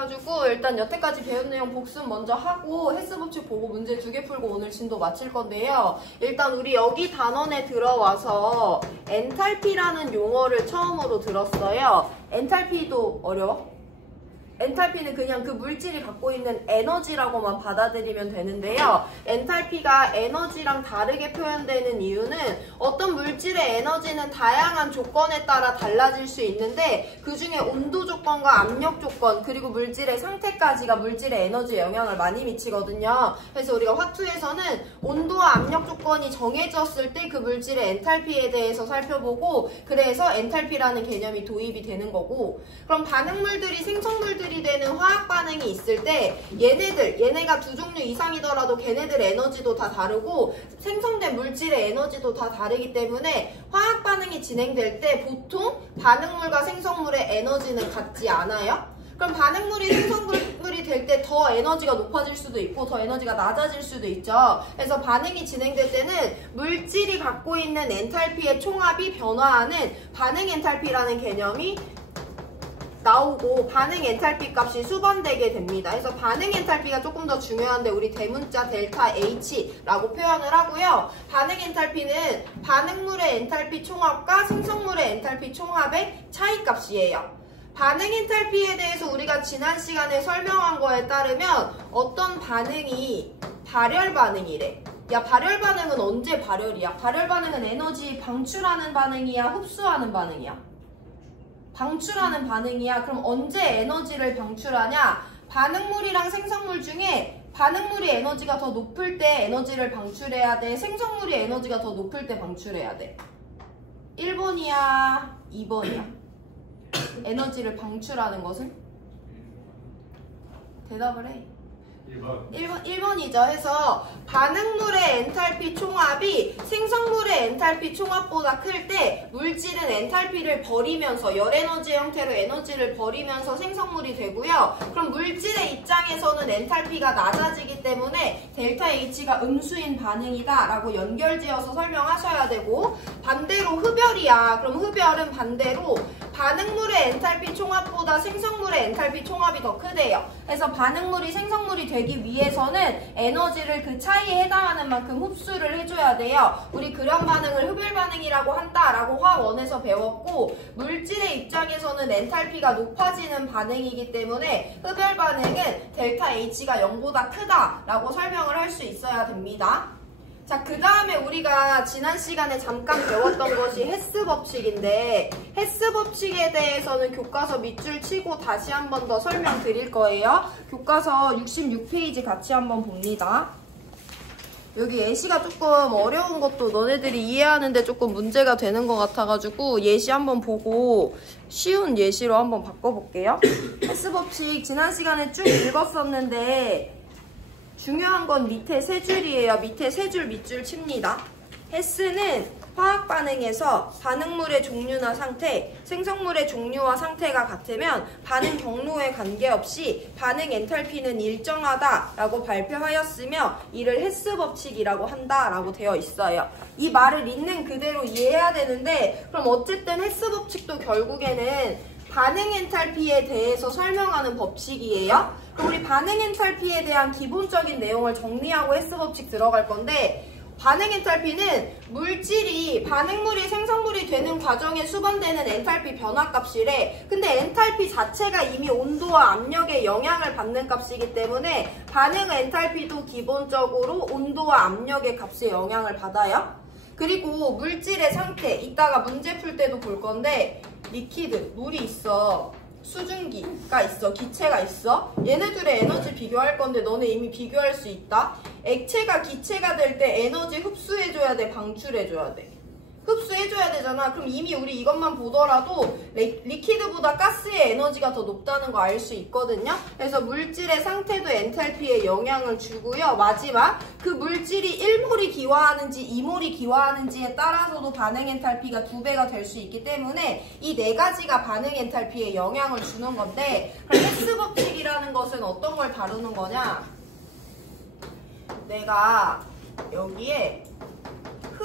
그래가지고 일단 여태까지 배운 내용 복습 먼저 하고 헬스 법칙 보고 문제 2개 풀고 오늘 진도 마칠 건데요. 일단 우리 여기 단원에 들어와서 엔탈피라는 용어를 처음으로 들었어요. 엔탈피도 어려워? 엔탈피는 그냥 그 물질이 갖고 있는 에너지라고만 받아들이면 되는데요. 엔탈피가 에너지랑 다르게 표현되는 이유는 어떤 물질의 에너지는 다양한 조건에 따라 달라질 수 있는데 그 중에 온도 조건과 압력 조건 그리고 물질의 상태까지가 물질의 에너지에 영향을 많이 미치거든요. 그래서 우리가 화투에서는 온도와 압력 조건이 정해졌을 때 그 물질의 엔탈피에 대해서 살펴보고 그래서 엔탈피라는 개념이 도입이 되는 거고 그럼 반응물들이 생성물들이 되는 화학 반응이 있을 때 얘네가 두 종류 이상이더라도 걔네들 에너지도 다 다르고 생성된 물질의 에너지도 다 다르기 때문에 화학 반응이 진행될 때 보통 반응물과 생성물의 에너지는 같지 않아요? 그럼 반응물이 생성물이 될 때 더 에너지가 높아질 수도 있고 더 에너지가 낮아질 수도 있죠. 그래서 반응이 진행될 때는 물질이 갖고 있는 엔탈피의 총합이 변화하는 반응 엔탈피라는 개념이 나오고 반응 엔탈피 값이 수반되게 됩니다. 그래서 반응 엔탈피가 조금 더 중요한데 우리 대문자 델타 H라고 표현을 하고요. 반응 엔탈피는 반응물의 엔탈피 총합과 생성물의 엔탈피 총합의 차이 값이에요. 반응 엔탈피에 대해서 우리가 지난 시간에 설명한 거에 따르면 어떤 반응이 발열 반응이래. 야, 발열 반응은 언제 발열이야? 발열 반응은 에너지 방출하는 반응이야? 흡수하는 반응이야? 방출하는 반응이야. 그럼 언제 에너지를 방출하냐? 반응물이랑 생성물 중에 반응물이 에너지가 더 높을 때 에너지를 방출해야 돼. 생성물이 에너지가 더 높을 때 방출해야 돼. 1번이야? 2번이야? 에너지를 방출하는 것은? 대답을 해. 1번이죠. 해서 반응물의 엔탈피 총합이 생성물의 엔탈피 총합보다 클 때 물질은 엔탈피를 버리면서 열에너지 형태로 에너지를 버리면서 생성물이 되고요. 그럼 물질의 입장에서는 엔탈피가 낮아지기 때문에 델타 H가 음수인 반응이다 라고 연결지어서 설명하셔야 되고 반대로 흡열이야. 그럼 흡열은 반대로 반응물의 엔탈피 총합보다 생성물의 엔탈피 총합이 더 크대요. 그래서 반응물이 생성물이 되기 위해서는 에너지를 그 차이에 해당하는 만큼 흡수를 해줘야 돼요. 우리 그런 반응을 흡열 반응이라고 한다라고 화원에서 배웠고 물질의 입장에서는 엔탈피가 높아지는 반응이기 때문에 흡열 반응은 델타 H가 0보다 크다라고 설명을 할 수 있어야 됩니다. 자, 그 다음에 우리가 지난 시간에 잠깐 배웠던 것이 헤스 법칙인데 헤스 법칙에 대해서는 교과서 밑줄 치고 다시 한 번 더 설명드릴 거예요. 교과서 66페이지 같이 한번 봅니다. 여기 예시가 조금 어려운 것도 너네들이 이해하는데 조금 문제가 되는 것 같아가지고 예시 한번 보고 쉬운 예시로 한번 바꿔볼게요. 헤스 법칙 지난 시간에 쭉 읽었었는데 중요한 건 밑에 세 줄이에요. 밑에 세 줄 밑줄 칩니다. 헤스는 화학 반응에서 반응물의 종류나 상태, 생성물의 종류와 상태가 같으면 반응 경로에 관계없이 반응 엔탈피는 일정하다라고 발표하였으며 이를 헤스 법칙이라고 한다라고 되어 있어요. 이 말을 있는 그대로 이해해야 되는데 그럼 어쨌든 헤스 법칙도 결국에는 반응 엔탈피에 대해서 설명하는 법칙이에요. 그럼 우리 반응 엔탈피에 대한 기본적인 내용을 정리하고 헤스 법칙 들어갈 건데 반응 엔탈피는 물질이 반응물이 생성물이 되는 과정에 수반되는 엔탈피 변화값이래. 근데 엔탈피 자체가 이미 온도와 압력에 영향을 받는 값이기 때문에 반응 엔탈피도 기본적으로 온도와 압력의 값에 영향을 받아요. 그리고 물질의 상태, 이따가 문제 풀 때도 볼 건데 리퀴드, 물이 있어. 수증기가 있어. 기체가 있어. 얘네들의 에너지 비교할 건데 너네 이미 비교할 수 있다. 액체가 기체가 될 때 에너지 흡수해줘야 돼? 방출해줘야 돼? 흡수해줘야 되잖아. 그럼 이미 우리 이것만 보더라도 리퀴드보다 가스의 에너지가 더 높다는 거 알 수 있거든요. 그래서 물질의 상태도 엔탈피에 영향을 주고요. 마지막 그 물질이 1몰이 기화하는지 2몰이 기화하는지에 따라서도 반응 엔탈피가 2배가 될 수 있기 때문에 이 네 가지가 반응 엔탈피에 영향을 주는 건데 그럼 헤스 법칙이라는 것은 어떤 걸 다루는 거냐? 내가 여기에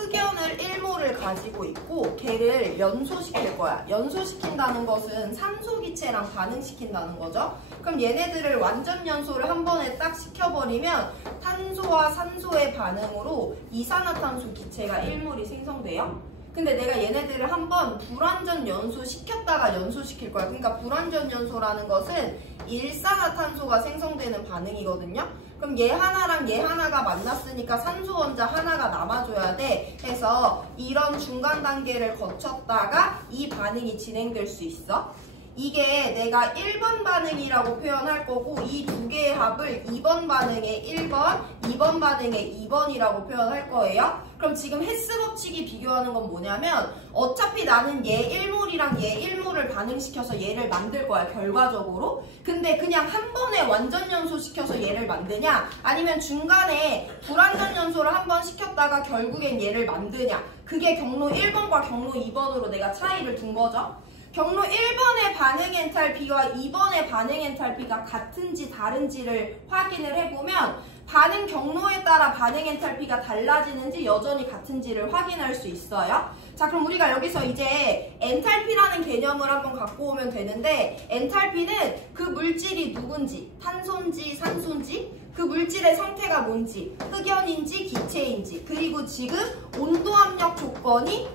흑연을 1몰을 가지고 있고 걔를 연소시킬 거야. 연소시킨다는 것은 산소기체랑 반응시킨다는 거죠. 그럼 얘네들을 완전 연소를 한 번에 딱 시켜버리면 탄소와 산소의 반응으로 이산화탄소 기체가 1몰이 생성돼요. 근데 내가 얘네들을 한번 불완전 연소시켰다가 연소시킬 거야. 그러니까 불완전 연소라는 것은 일산화탄소가 생성되는 반응이거든요. 그럼 얘 하나랑 얘 하나가 만났으니까 산소 원자 하나가 남아줘야 돼. 해서 이런 중간 단계를 거쳤다가 이 반응이 진행될 수 있어. 이게 내가 1번 반응이라고 표현할 거고 이 두 개의 합을 2번 반응의 1번, 2번 반응의 2번이라고 표현할 거예요. 그럼 지금 헬스 법칙이 비교하는 건 뭐냐면 어차피 나는 얘 1몰이랑 얘 1몰을 반응시켜서 얘를 만들 거야, 결과적으로. 근데 그냥 한 번에 완전 연소시켜서 얘를 만드냐, 아니면 중간에 불완전 연소를 한 번 시켰다가 결국엔 얘를 만드냐, 그게 경로 1번과 경로 2번으로 내가 차이를 둔 거죠. 경로 1번의 반응 엔탈피와 2번의 반응 엔탈피가 같은지 다른지를 확인을 해보면 반응 경로에 따라 반응 엔탈피가 달라지는지 여전히 같은지를 확인할 수 있어요. 자, 그럼 우리가 여기서 이제 엔탈피라는 개념을 한번 갖고 오면 되는데, 엔탈피는 그 물질이 누군지, 탄소인지 산소인지, 그 물질의 상태가 뭔지, 흑연인지 기체인지, 그리고 지금 온도 압력 조건이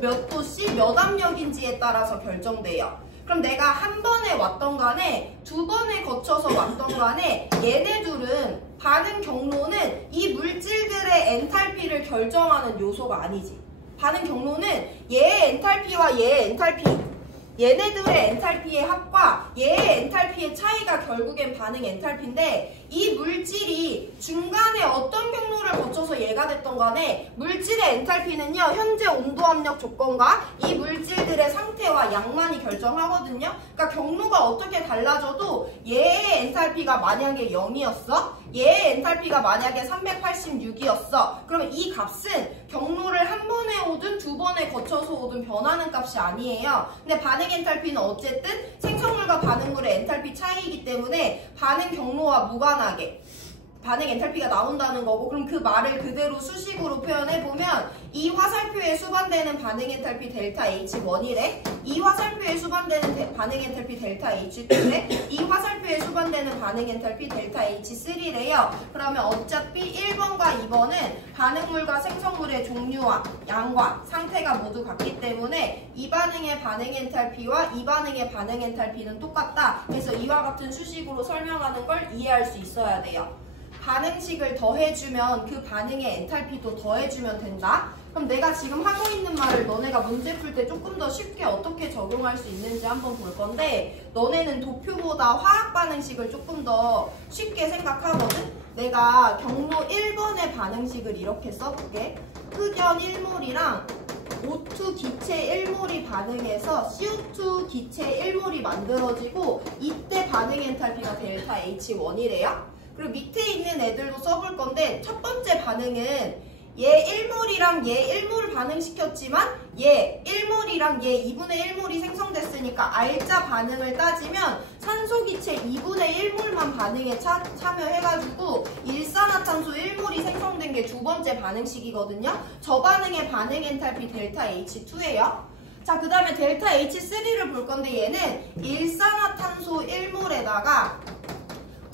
몇 도씨 몇 압력인지에 따라서 결정돼요. 그럼 내가 한 번에 왔던 간에 두 번에 거쳐서 왔던 간에 얘네 둘은 반응 경로는 이 물질들의 엔탈피를 결정하는 요소가 아니지. 반응 경로는 얘의 엔탈피와 얘의 엔탈피, 얘네들의 엔탈피의 합과 얘의 엔탈피의 차이가 결국엔 반응 엔탈피인데, 이 물질이 중간에 어떤 경로를 거쳐서 얘가 됐던 간에 물질의 엔탈피는요, 현재 온도 압력 조건과 이 물질들의 상태와 양만이 결정하거든요. 그러니까 경로가 어떻게 달라져도 얘의 엔탈피가 만약에 0이었어, 얘의 엔탈피가 만약에 386이었어. 그러면 이 값은 경로를 한 번에 오든 두 번에 거쳐서 오든 변하는 값이 아니에요. 근데 반응 엔탈피는 어쨌든 생성물과 반응물의 엔탈피 차이이기 때문에 반응 경로와 무관하게 반응 엔탈피가 나온다는 거고, 그럼 그 말을 그대로 수식으로 표현해보면 이 화살표에 수반되는 반응 엔탈피 델타 H1이래, 이 화살표에 수반되는 반응 엔탈피 델타 H2래, 이 화살표에 수반되는 반응 엔탈피 델타 H3래요. 그러면 어차피 1번과 2번은 반응물과 생성물의 종류와 양과 상태가 모두 같기 때문에 이 반응의 반응 엔탈피와 이 반응의 반응 엔탈피는 똑같다. 그래서 이와 같은 수식으로 설명하는 걸 이해할 수 있어야 돼요. 반응식을 더해주면 그 반응의 엔탈피도 더해주면 된다. 그럼 내가 지금 하고 있는 말을 너네가 문제 풀 때 조금 더 쉽게 어떻게 적용할 수 있는지 한번 볼 건데, 너네는 도표보다 화학 반응식을 조금 더 쉽게 생각하거든? 내가 경로 1번의 반응식을 이렇게 써볼게. 흑연 1몰이랑 O2 기체 1몰이 반응해서 CO2 기체 1몰이 만들어지고, 이때 반응 엔탈피가 델타 H1이래요. 그리고 밑에 있는 애들도 써볼 건데, 첫 번째 반응은 얘 1몰이랑 얘 1몰 반응시켰지만 얘 1몰이랑 얘 2분의 1몰이 생성됐으니까 R자 반응을 따지면 산소기체 2분의 1몰만 반응에 참여해가지고 일산화탄소 1몰이 생성된 게 두 번째 반응식이거든요. 저 반응의 반응 엔탈피 델타 H2예요. 자, 그 다음에 델타 H3를 볼 건데, 얘는 일산화탄소 1몰에다가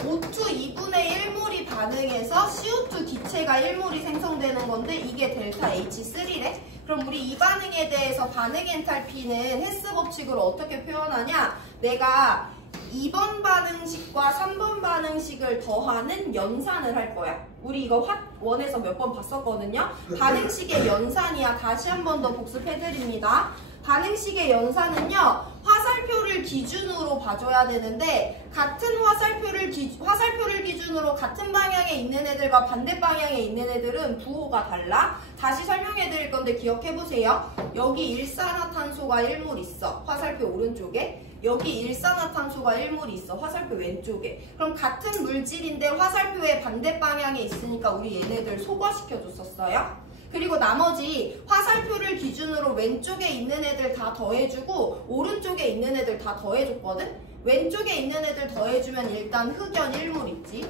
O2 2분의 1몰이 반응해서 CO2 기체가 1몰이 생성되는 건데, 이게 델타 H3래? 그럼 우리 이 반응에 대해서 반응 엔탈피는 헬스 법칙으로 어떻게 표현하냐? 내가 2번 반응식과 3번 반응식을 더하는 연산을 할 거야. 우리 이거 화원에서 몇 번 봤었거든요. 반응식의 연산이야. 다시 한 번 더 복습해드립니다. 반응식의 연산은요, 화살표를 기준으로 봐줘야 되는데, 같은 화살표를 기준으로 같은 방향에 있는 애들과 반대 방향에 있는 애들은 부호가 달라. 다시 설명해 드릴 건데 기억해보세요. 여기 일산화탄소가 1몰 있어, 화살표 오른쪽에. 여기 일산화탄소가 1몰이 있어, 화살표 왼쪽에. 그럼 같은 물질인데 화살표의 반대 방향에 있으니까 우리 얘네들 소과시켜줬었어요. 그리고 나머지 화살표를 기준으로 왼쪽에 있는 애들 다 더해주고 오른쪽에 있는 애들 다 더해줬거든? 왼쪽에 있는 애들 더해주면 일단 흑연 1몰 있지.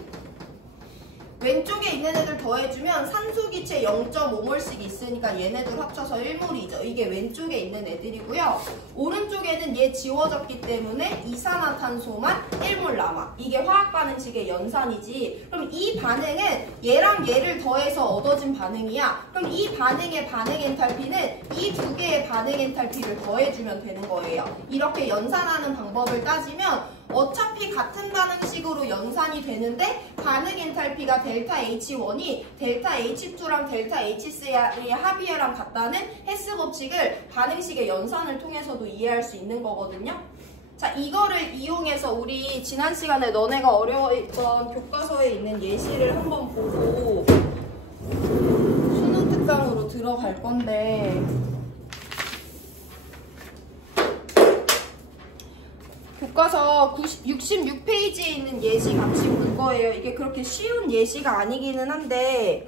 왼쪽에 있는 애들 더해주면 산소기체 0.5몰씩 있으니까 얘네들 합쳐서 1몰이죠. 이게 왼쪽에 있는 애들이고요. 오른쪽에는 얘 지워졌기 때문에 이산화탄소만 1몰 남아. 이게 화학반응식의 연산이지. 그럼 이 반응은 얘랑 얘를 더해서 얻어진 반응이야. 그럼 이 반응의 반응 엔탈피는 이 두 개의 반응 엔탈피를 더해주면 되는 거예요. 이렇게 연산하는 방법을 따지면 어차피 같은 반응식으로 연산이 되는데 반응 엔탈피가 델타 H1이 델타 H2랑 델타 H3의 합의랑 같다는 헤스 법칙을 반응식의 연산을 통해서도 이해할 수 있는 거거든요. 자, 이거를 이용해서 우리 지난 시간에 너네가 어려워했던 교과서에 있는 예시를 한번 보고 수능 특강으로 들어갈 건데, 교과서 66페이지에 있는 예시 같이 볼 거예요. 이게 그렇게 쉬운 예시가 아니기는 한데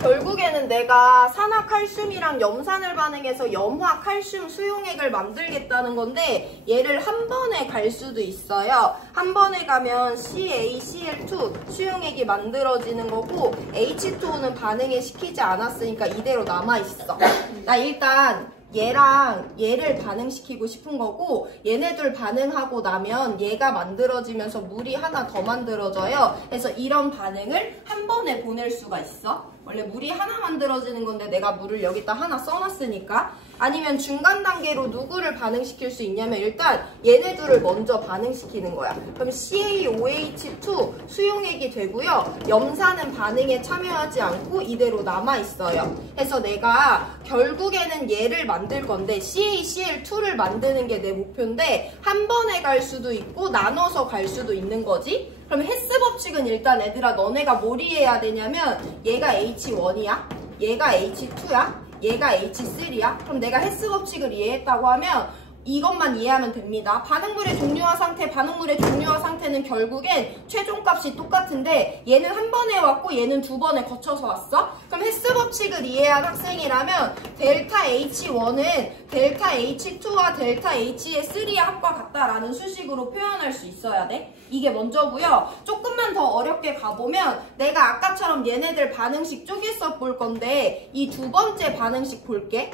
결국에는 내가 산화칼슘이랑 염산을 반응해서 염화칼슘 수용액을 만들겠다는 건데 얘를 한 번에 갈 수도 있어요. 한 번에 가면 CaCl2 수용액이 만들어지는 거고 H2O는 반응을 시키지 않았으니까 이대로 남아있어. 나 일단 얘랑 얘를 반응시키고 싶은 거고 얘네들 반응하고 나면 얘가 만들어지면서 물이 하나 더 만들어져요. 그래서 이런 반응을 한 번에 보낼 수가 있어. 원래 물이 하나 만들어지는 건데 내가 물을 여기다 하나 써놨으니까. 아니면 중간 단계로 누구를 반응시킬 수 있냐면 일단 얘네들을 먼저 반응시키는 거야. 그럼 CaOH2 수용액이 되고요. 염산은 반응에 참여하지 않고 이대로 남아있어요. 그래서 내가 결국에는 얘를 만들 건데 CaCl2를 만드는 게 내 목표인데 한 번에 갈 수도 있고 나눠서 갈 수도 있는 거지. 그럼 헤스 법칙은 일단 얘들아 너네가 뭘 이해해야 되냐면 얘가 H1이야, 얘가 H2야, 얘가 H3야. 그럼 내가 헤스 법칙을 이해했다고 하면 이것만 이해하면 됩니다. 반응물의 종류와 상태, 반응물의 종류와 상태는 결국엔 최종값이 똑같은데 얘는 한 번에 왔고 얘는 두 번에 거쳐서 왔어? 그럼 헤스 법칙을 이해한 학생이라면 델타 H1은 델타 H2와 델타 H3의 합과 같다라는 수식으로 표현할 수 있어야 돼. 이게 먼저고요. 조금만 더 어렵게 가보면 내가 아까처럼 얘네들 반응식 쪼개서 볼 건데 이 두 번째 반응식 볼게.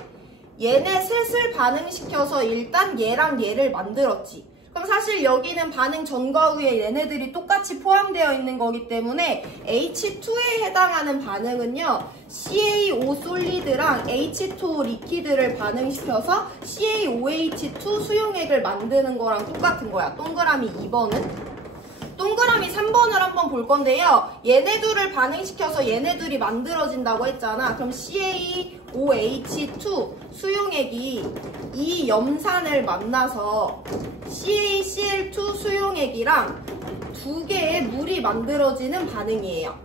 얘네 셋을 반응시켜서 일단 얘랑 얘를 만들었지. 그럼 사실 여기는 반응 전과 후에 얘네들이 똑같이 포함되어 있는 거기 때문에 H2에 해당하는 반응은요. CaO 솔리드랑 H2O 리퀴드를 반응시켜서 CaOH2 수용액을 만드는 거랑 똑같은 거야. 동그라미 2번은. 동그라미 3번을 한번 볼 건데요. 얘네들을 반응시켜서 얘네들이 만들어진다고 했잖아. 그럼 CaOH2 수용액이 이 염산을 만나서 CaCl2 수용액이랑 두 개의 물이 만들어지는 반응이에요.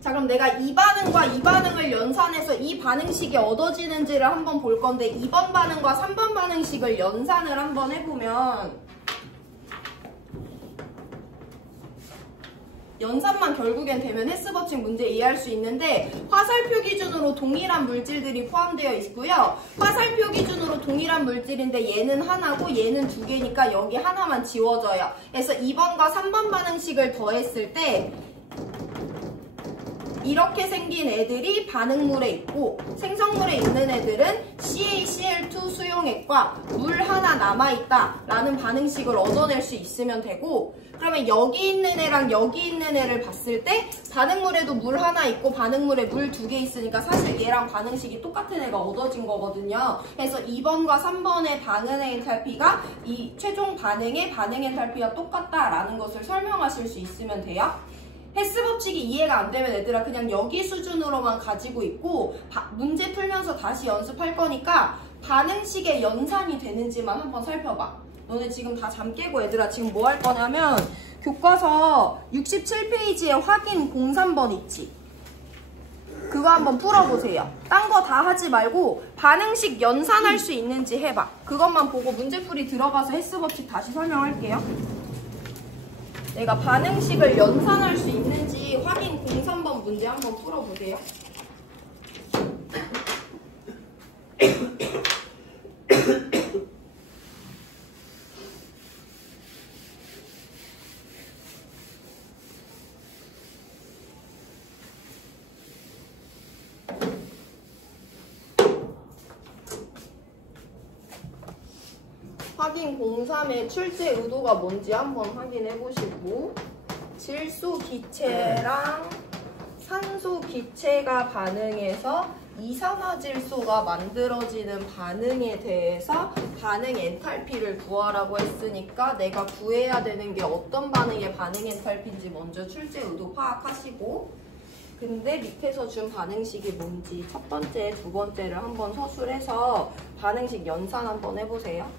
자, 그럼 내가 이 반응과 이 반응을 연산해서 이 반응식이 얻어지는지를 한번 볼 건데 2번 반응과 3번 반응식을 연산을 한번 해보면 연산만 결국엔 되면 헤스 법칙 문제 이해할 수 있는데 화살표 기준으로 동일한 물질들이 포함되어 있고요. 화살표 기준으로 동일한 물질인데 얘는 하나고 얘는 두 개니까 여기 하나만 지워져요. 그래서 2번과 3번 반응식을 더했을 때 이렇게 생긴 애들이 반응물에 있고 생성물에 있는 애들은 CaCl2 수용액과 물 하나 남아있다 라는 반응식을 얻어낼 수 있으면 되고, 그러면 여기 있는 애랑 여기 있는 애를 봤을 때 반응물에도 물 하나 있고 반응물에 물 두 개 있으니까 사실 얘랑 반응식이 똑같은 애가 얻어진 거거든요. 그래서 2번과 3번의 반응의 엔탈피가 이 최종 반응의 반응 엔탈피와 똑같다라는 것을 설명하실 수 있으면 돼요. 헤스 법칙이 이해가 안 되면 얘들아 그냥 여기 수준으로만 가지고 있고 문제 풀면서 다시 연습할 거니까 반응식의 연산이 되는지만 한번 살펴봐. 너네 지금 다 잠 깨고 얘들아 지금 뭐 할 거냐면 교과서 67페이지에 확인 03번 있지? 그거 한번 풀어보세요. 딴 거 다 하지 말고 반응식 연산할 수 있는지 해봐. 그것만 보고 문제풀이 들어가서 헬스 법칙 다시 설명할게요. 내가 반응식을 연산할 수 있는지 확인 03번 문제 한번 풀어보세요. 확인 03의 출제 의도가 뭔지 한번 확인해 보시고, 질소 기체랑 산소 기체가 반응해서 이산화질소가 만들어지는 반응에 대해서 반응 엔탈피를 구하라고 했으니까 내가 구해야 되는 게 어떤 반응의 반응 엔탈피인지 먼저 출제 의도 파악하시고, 근데 밑에서 준 반응식이 뭔지 첫 번째, 두 번째를 한번 서술해서 반응식 연산 한번 해보세요.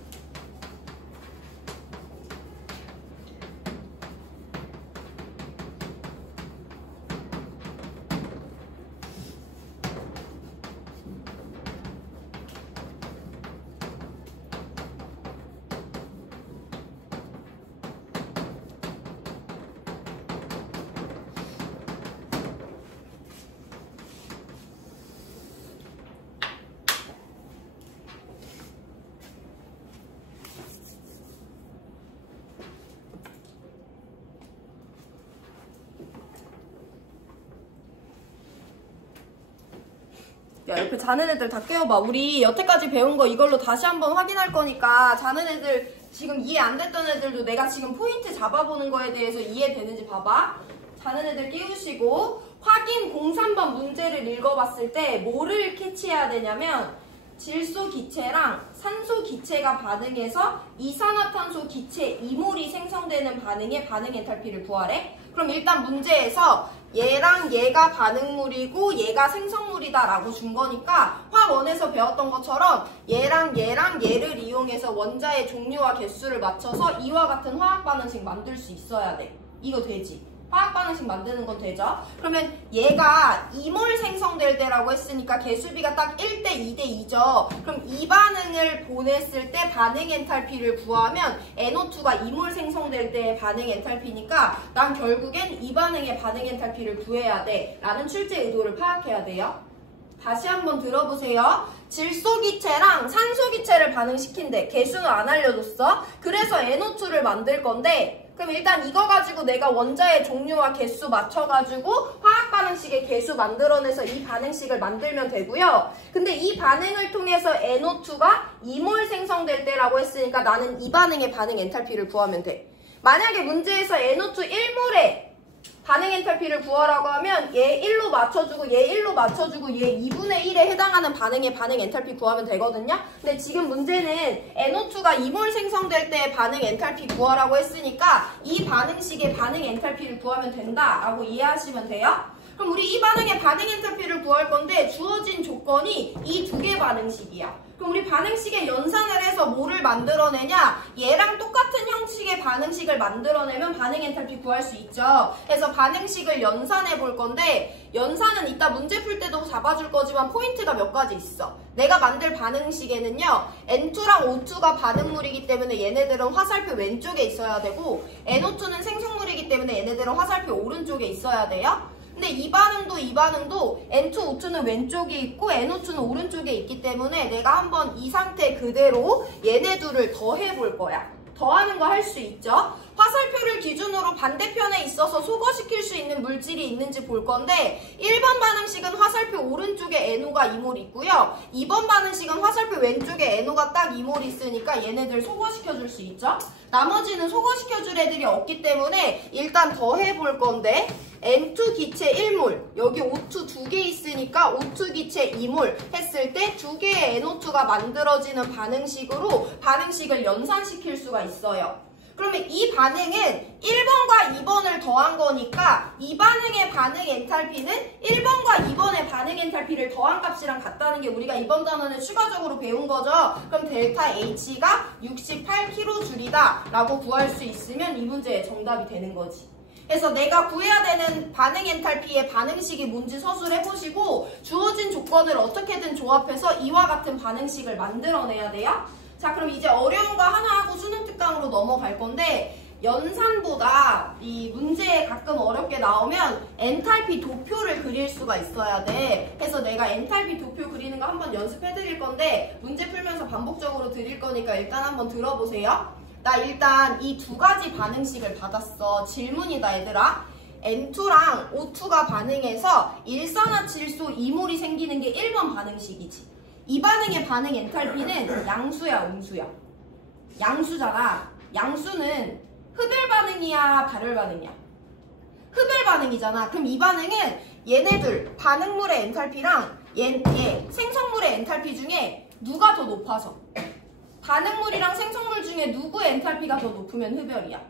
야, 옆에 자는 애들 다 깨워봐. 우리 여태까지 배운 거 이걸로 다시 한번 확인할 거니까 자는 애들, 지금 이해 안 됐던 애들도 내가 지금 포인트 잡아보는 거에 대해서 이해되는지 봐봐. 자는 애들 깨우시고, 확인 03번 문제를 읽어봤을 때 뭐를 캐치해야 되냐면 질소 기체랑 산소 기체가 반응해서 이산화탄소 기체 2몰이 생성되는 반응의 반응 엔탈피를 구하래. 그럼 일단 문제에서 얘랑 얘가 반응물이고 얘가 생성물이다 라고 준 거니까 화원에서 배웠던 것처럼 얘랑 얘를 이용해서 원자의 종류와 개수를 맞춰서 이와 같은 화학 반응식 만들 수 있어야 돼. 이거 되지? 화학 반응식 만드는 건 되죠? 그러면 얘가 2몰 생성될 때라고 했으니까 개수비가 딱 1대 2대 2죠. 그럼 이 반응을 보냈을 때 반응 엔탈피를 구하면 NO2가 2몰 생성될 때의 반응 엔탈피니까 난 결국엔 이 반응의 반응 엔탈피를 구해야 돼 라는 출제 의도를 파악해야 돼요. 다시 한번 들어보세요. 질소 기체랑 산소 기체를 반응시킨대. 개수는 안 알려줬어. 그래서 NO2를 만들 건데, 그럼 일단 이거 가지고 내가 원자의 종류와 개수 맞춰가지고 화학 반응식의 개수 만들어내서 이 반응식을 만들면 되고요. 근데 이 반응을 통해서 NO2가 2몰 생성될 때라고 했으니까 나는 이 반응의 반응 엔탈피를 구하면 돼. 만약에 문제에서 NO2 1몰에 반응 엔탈피를 구하라고 하면 얘 1로 맞춰주고 얘 1로 맞춰주고 얘 2분의 1에 해당하는 반응의 반응 엔탈피 구하면 되거든요. 근데 지금 문제는 NO2가 2몰 생성될 때 반응 엔탈피 구하라고 했으니까 이 반응식의 반응 엔탈피를 구하면 된다라고 이해하시면 돼요. 그럼 우리 이 반응의 반응 엔탈피를 구할 건데 주어진 조건이 이 두 개 반응식이야. 그럼 우리 반응식의 연산을 해서 뭐를 만들어내냐? 얘랑 똑같은 형식의 반응식을 만들어내면 반응 엔탈피 구할 수 있죠. 그래서 반응식을 연산해 볼 건데, 연산은 이따 문제 풀 때도 잡아줄 거지만 포인트가 몇 가지 있어. 내가 만들 반응식에는요, N2랑 O2가 반응물이기 때문에 얘네들은 화살표 왼쪽에 있어야 되고, NO2는 생성물이기 때문에 얘네들은 화살표 오른쪽에 있어야 돼요. 근데 이 반응도 N2, O2는 왼쪽에 있고 NO2는 오른쪽에 있기 때문에 내가 한번 이 상태 그대로 얘네 둘을 더해볼 거야. 더하는 거 할 수 있죠? 화살표를 기준으로 반대편에 있어서 소거시킬 수 있는 물질이 있는지 볼 건데, 1번 반응식은 화살표 오른쪽에 NO가 2몰 있고요. 2번 반응식은 화살표 왼쪽에 NO가 딱 2몰 있으니까 얘네들 소거시켜줄 수 있죠? 나머지는 소거시켜줄 애들이 없기 때문에 일단 더해볼 건데, N2 기체 1몰, 여기 O2 두 개 있으니까 O2 기체 2몰 했을 때 두 개의 NO2가 만들어지는 반응식으로 반응식을 연산시킬 수가 있어요. 그러면 이 반응은 1번과 1번과 2번을 더한 거니까 이 반응의 반응 엔탈피는 1번과 2번의 반응 엔탈피를 더한 값이랑 같다는 게 우리가 이번 단원에 추가적으로 배운 거죠. 그럼 델타 H가 68kJ이다 라고 구할 수 있으면 이 문제의 정답이 되는 거지. 그래서 내가 구해야 되는 반응 엔탈피의 반응식이 뭔지 서술해 보시고 주어진 조건을 어떻게든 조합해서 이와 같은 반응식을 만들어내야 돼요. 자, 그럼 이제 어려운 거 하나 하고 수능 특강으로 넘어갈 건데 연산보다 이 문제에 가끔 어렵게 나오면 엔탈피 도표를 그릴 수가 있어야 돼. 그래서 내가 엔탈피 도표 그리는 거 한번 연습해 드릴 건데 문제 풀면서 반복적으로 드릴 거니까 일단 한번 들어보세요. 나 일단 이 두 가지 반응식을 받았어. 질문이다 얘들아. N2랑 O2가 반응해서 일산화질소 이몰이 생기는 게 1번 반응식이지. 이 반응의 반응 엔탈피는 양수야 음수야? 양수잖아. 양수는 흡열 반응이야 발열 반응이야? 흡열 반응이잖아. 그럼 이 반응은 얘네들 반응물의 엔탈피랑 얘 생성물의 엔탈피 중에 누가 더 높아서? 반응물이랑 생성물 중에 누구의 엔탈피가 더 높으면 흡열이야?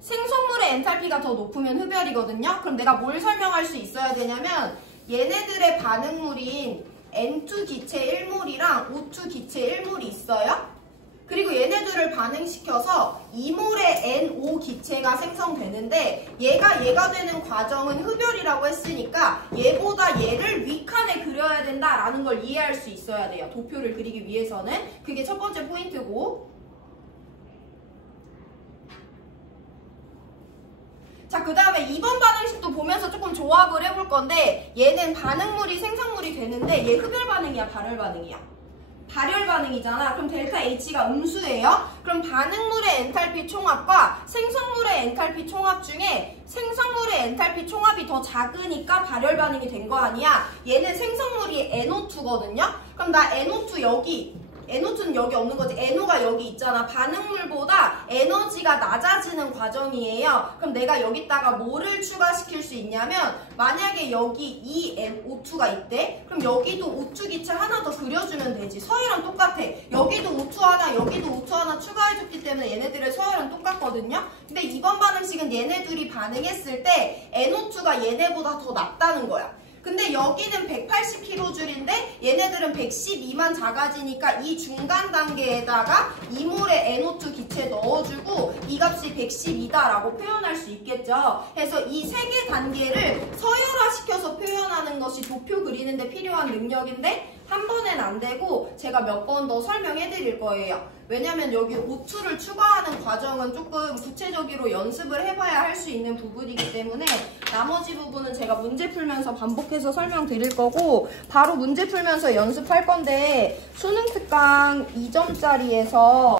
생성물의 엔탈피가 더 높으면 흡열이거든요. 그럼 내가 뭘 설명할 수 있어야 되냐면 얘네들의 반응물인 N2 기체 1몰이랑 O2 기체 1몰이 있어요. 그리고 얘네들을 반응시켜서 2몰의 NO 기체가 생성되는데 얘가 되는 과정은 흡열이라고 했으니까 얘보다 얘를 윗칸에 그려야 된다라는 걸 이해할 수 있어야 돼요. 도표를 그리기 위해서는. 그게 첫 번째 포인트고. 자, 그 다음에 2번 반응식도 보면서 조금 조합을 해볼 건데 얘는 반응물이 생성물이 되는데 얘 흡열 반응이야 발열 반응이야? 발열 반응이잖아. 그럼 델타 H가 음수예요. 그럼 반응물의 엔탈피 총합과 생성물의 엔탈피 총합 중에 생성물의 엔탈피 총합이 더 작으니까 발열 반응이 된 거 아니야? 얘는 생성물이 NO2거든요. 그럼 나 NO2 여기 NO2는 여기 없는 거지. NO가 여기 있잖아. 반응물보다 에너지가 낮아지는 과정이에요. 그럼 내가 여기다가 뭐를 추가시킬 수 있냐면 만약에 여기 이 O2가 있대. 그럼 여기도 O2 기체 하나 더 그려주면 되지. 서열은 똑같아. 여기도 O2 하나, 여기도 O2 하나 추가해줬기 때문에 얘네들의 서열은 똑같거든요. 근데 이번 반응식은 얘네들이 반응했을 때 NO2가 얘네보다 더 낮다는 거야. 근데 여기는 180kJ인데 얘네들은 112만 작아지니까 이 중간 단계에다가 2몰의 NO2 기체 넣어주고 이 값이 112다라고 표현할 수 있겠죠. 그래서 이 세 개 단계를 서열화시켜서 표현하는 것이 도표 그리는데 필요한 능력인데 한 번엔 안 되고 제가 몇 번 더 설명해 드릴 거예요. 왜냐면 여기 O2를 추가하는 과정은 조금 구체적으로 연습을 해봐야 할 수 있는 부분이기 때문에 나머지 부분은 제가 문제 풀면서 반복해서 설명드릴 거고 바로 문제 풀면서 연습할 건데 수능 특강 2점짜리에서